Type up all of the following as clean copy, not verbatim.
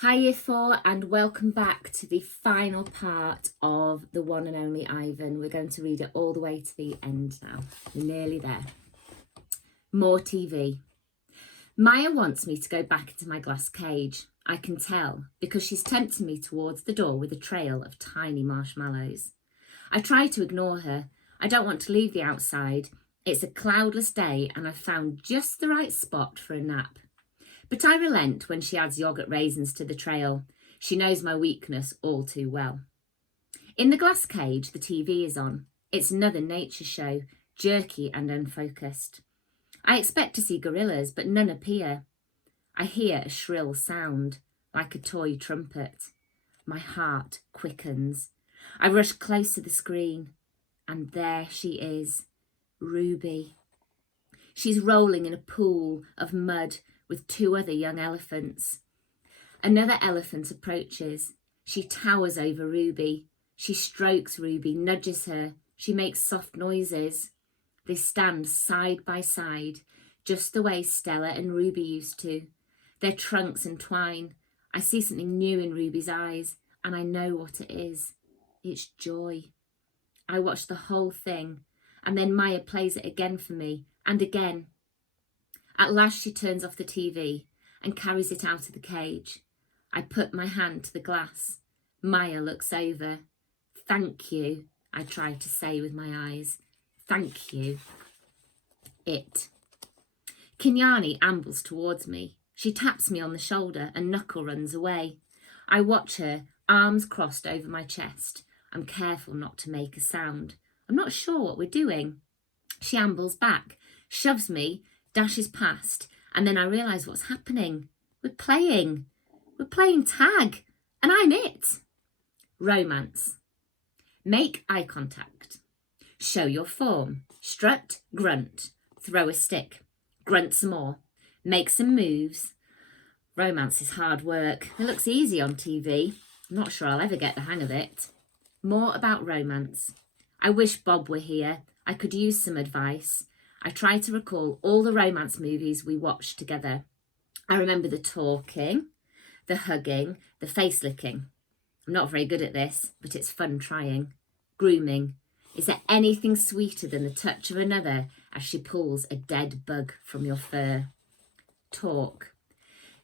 Hi Year 4 and welcome back to the final part of The One and Only Ivan. We're going to read it all the way to the end now. We're nearly there. More TV. Maya wants me to go back into my glass cage. I can tell because she's tempting me towards the door with a trail of tiny marshmallows. I try to ignore her. I don't want to leave the outside. It's a cloudless day and I've found just the right spot for a nap. But I relent when she adds yoghurt raisins to the trail. She knows my weakness all too well. In the glass cage, the TV is on. It's another nature show, jerky and unfocused. I expect to see gorillas, but none appear. I hear a shrill sound, like a toy trumpet. My heart quickens. I rush close to the screen, and there she is, Ruby. She's rolling in a pool of mud with two other young elephants. Another elephant approaches. She towers over Ruby. She strokes Ruby, nudges her. She makes soft noises. They stand side by side, just the way Stella and Ruby used to. Their trunks entwine. I see something new in Ruby's eyes, and I know what it is. It's joy. I watch the whole thing, and then Maya plays it again for me, and again. At last she turns off the TV and carries it out of the cage. I put my hand to the glass. Maya looks over. Thank you, I try to say with my eyes. Thank you. It. Kinyani ambles towards me. She taps me on the shoulder and Knuckle runs away. I watch her, arms crossed over my chest. I'm careful not to make a sound. I'm not sure what we're doing. She ambles back, shoves me, dashes past, and then I realise what's happening. We're playing tag, and I'm it. Romance. Make eye contact. Show your form. Strut, grunt. Throw a stick. Grunt some more. Make some moves. Romance is hard work. It looks easy on TV. I'm not sure I'll ever get the hang of it. More about romance. I wish Bob were here. I could use some advice. I try to recall all the romance movies we watched together. I remember the talking, the hugging, the face licking. I'm not very good at this, but it's fun trying. Grooming. Is there anything sweeter than the touch of another as she pulls a dead bug from your fur? Talk.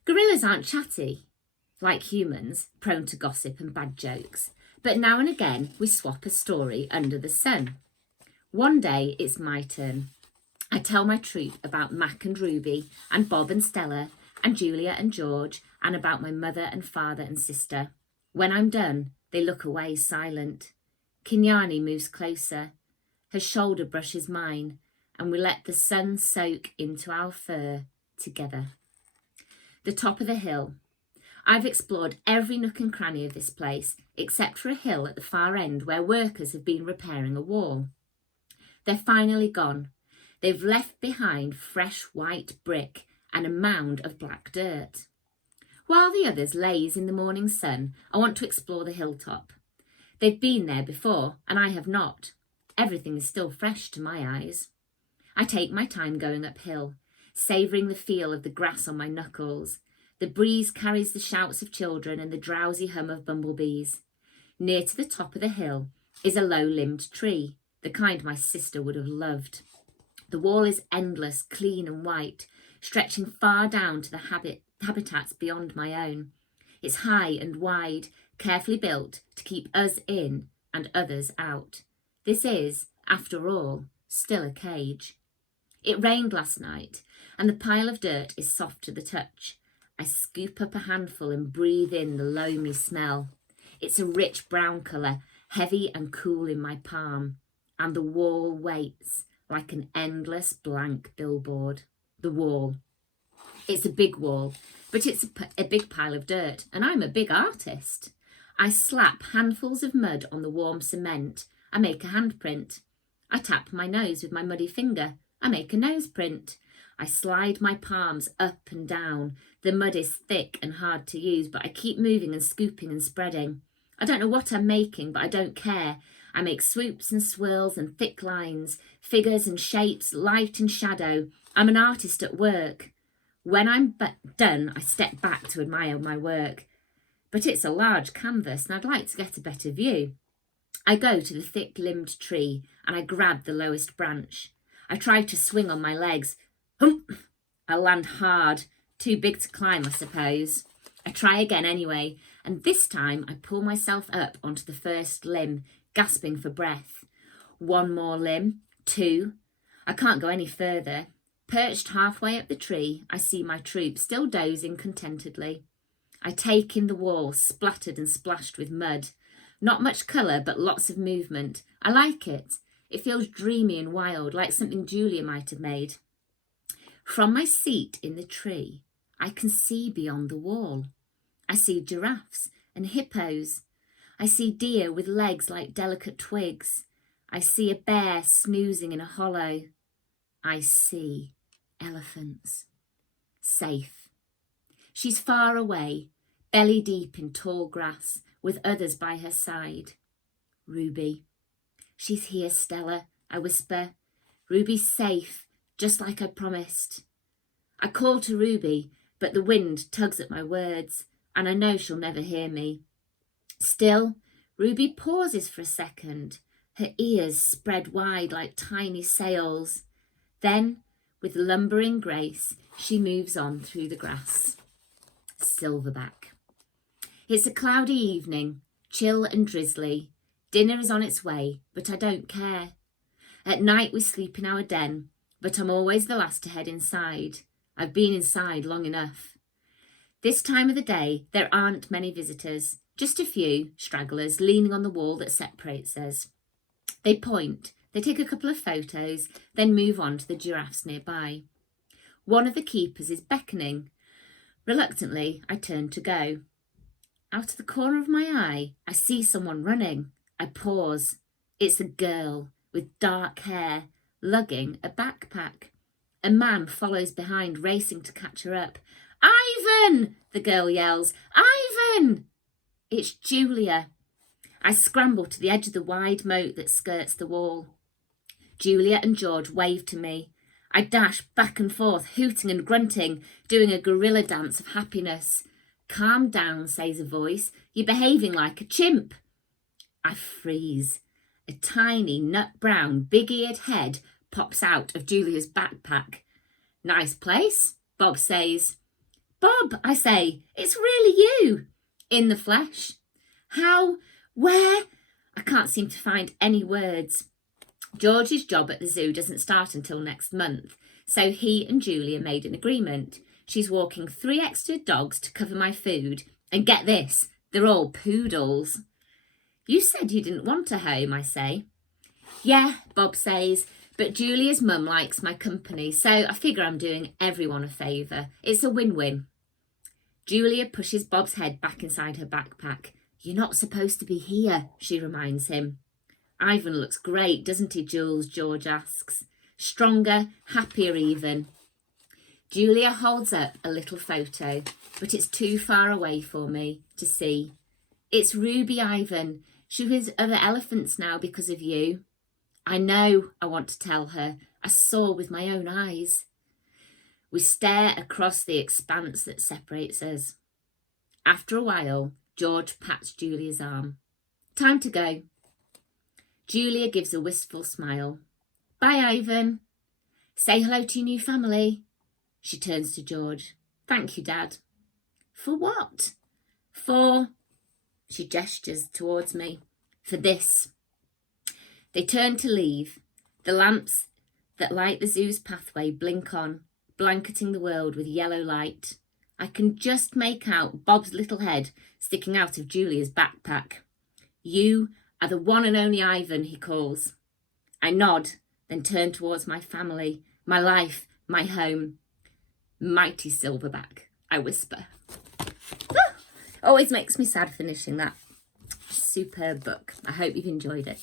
Gorillas aren't chatty, like humans, prone to gossip and bad jokes, but now and again we swap a story under the sun. One day it's my turn. I tell my troop about Mac and Ruby and Bob and Stella and Julia and George and about my mother and father and sister. When I'm done, they look away silent. Kinyani moves closer. Her shoulder brushes mine and we let the sun soak into our fur together. The top of the hill. I've explored every nook and cranny of this place except for a hill at the far end where workers have been repairing a wall. They're finally gone. They've left behind fresh white brick and a mound of black dirt. While the others laze in the morning sun, I want to explore the hilltop. They've been there before, and I have not. Everything is still fresh to my eyes. I take my time going uphill, savouring the feel of the grass on my knuckles. The breeze carries the shouts of children and the drowsy hum of bumblebees. Near to the top of the hill is a low-limbed tree, the kind my sister would have loved. The wall is endless, clean and white, stretching far down to the habitats beyond my own. It's high and wide, carefully built to keep us in and others out. This is, after all, still a cage. It rained last night, and the pile of dirt is soft to the touch. I scoop up a handful and breathe in the loamy smell. It's a rich brown colour, heavy and cool in my palm, and the wall waits like an endless blank billboard. The wall. It's a big wall, but it's a big pile of dirt, and I'm a big artist. I slap handfuls of mud on the warm cement. I make a handprint. I tap my nose with my muddy finger. I make a nose print. I slide my palms up and down. The mud is thick and hard to use, but I keep moving and scooping and spreading. I don't know what I'm making, but I don't care. I make swoops and swirls and thick lines, figures and shapes, light and shadow. I'm an artist at work. When I'm done, I step back to admire my work. but it's a large canvas and I'd like to get a better view. I go to the thick-limbed tree and I grab the lowest branch. I try to swing on my legs. Hump! I land hard, too big to climb, I suppose. I try again anyway, and this time I pull myself up onto the first limb, gasping for breath. One more limb, two. I can't go any further. Perched halfway up the tree, I see my troop still dozing contentedly. I take in the wall, splattered and splashed with mud. Not much colour, but lots of movement. I like it. It feels dreamy and wild, like something Julia might have made. From my seat in the tree, I can see beyond the wall. I see giraffes and hippos. I see deer with legs like delicate twigs. I see a bear snoozing in a hollow. I see elephants. Safe. She's far away, belly deep in tall grass, with others by her side. Ruby. She's here, Stella, I whisper. Ruby's safe, just like I promised. I call to Ruby, but the wind tugs at my words, and I know she'll never hear me. Still, Ruby pauses for a second, her ears spread wide like tiny sails. Then, with lumbering grace, she moves on through the grass. Silverback. It's a cloudy evening, chill and drizzly. Dinner is on its way, but I don't care. At night we sleep in our den, but I'm always the last to head inside. I've been inside long enough. This time of the day, there aren't many visitors, just a few stragglers leaning on the wall that separates us. They point, they take a couple of photos, then move on to the giraffes nearby. One of the keepers is beckoning. Reluctantly, I turn to go. Out of the corner of my eye, I see someone running. I pause. It's a girl with dark hair, lugging a backpack. A man follows behind, racing to catch her up. Ivan! The girl yells. Ivan! It's Julia. I scramble to the edge of the wide moat that skirts the wall. Julia and George wave to me. I dash back and forth, hooting and grunting, doing a gorilla dance of happiness. Calm down, says a voice. You're behaving like a chimp. I freeze. A tiny, nut-brown, big-eared head pops out of Julia's backpack. Nice place, Bob says. Bob, I say, it's really you. In the flesh. How? Where? I can't seem to find any words. George's job at the zoo doesn't start until next month, so he and Julia made an agreement. She's walking 3 extra dogs to cover my food. And get this, they're all poodles. You said you didn't want a home, I say. Yeah, Bob says, but Julia's mum likes my company, so I figure I'm doing everyone a favour. It's a win-win. Julia pushes Bob's head back inside her backpack. You're not supposed to be here, she reminds him. Ivan looks great, doesn't he, Jules? George asks. Stronger, happier even. Julia holds up a little photo, but it's too far away for me to see. It's Ruby, Ivan. She has other elephants now because of you. I know, I want to tell her. I saw with my own eyes. We stare across the expanse that separates us. After a while, George pats Julia's arm. Time to go. Julia gives a wistful smile. Bye, Ivan. Say hello to your new family. She turns to George. Thank you, Dad. For what? For... She gestures towards me. For this. They turn to leave. The lamps that light the zoo's pathway blink on, blanketing the world with yellow light. I can just make out Bob's little head sticking out of Julia's backpack. You are the one and only Ivan, he calls. I nod, then turn towards my family, my life, my home. Mighty Silverback, I whisper. Always makes me sad finishing that superb book. I hope you've enjoyed it.